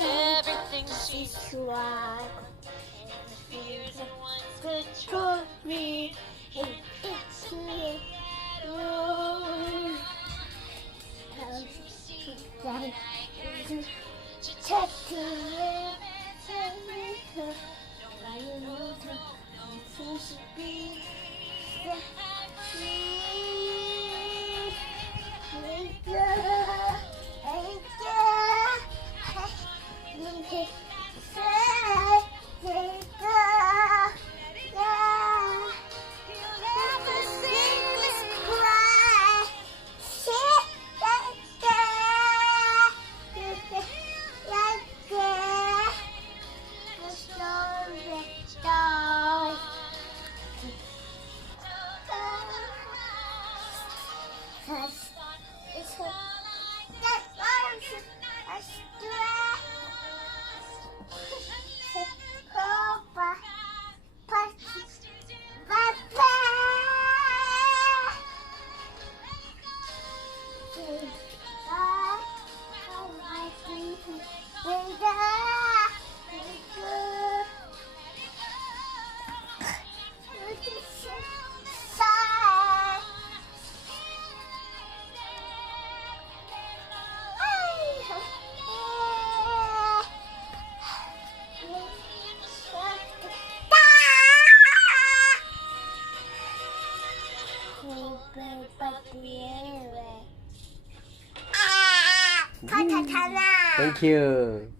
Everything she's tried. Fears and once control me. It's me. To check the limits and make her. Nobody knows her. Nothing should be happy. Thank you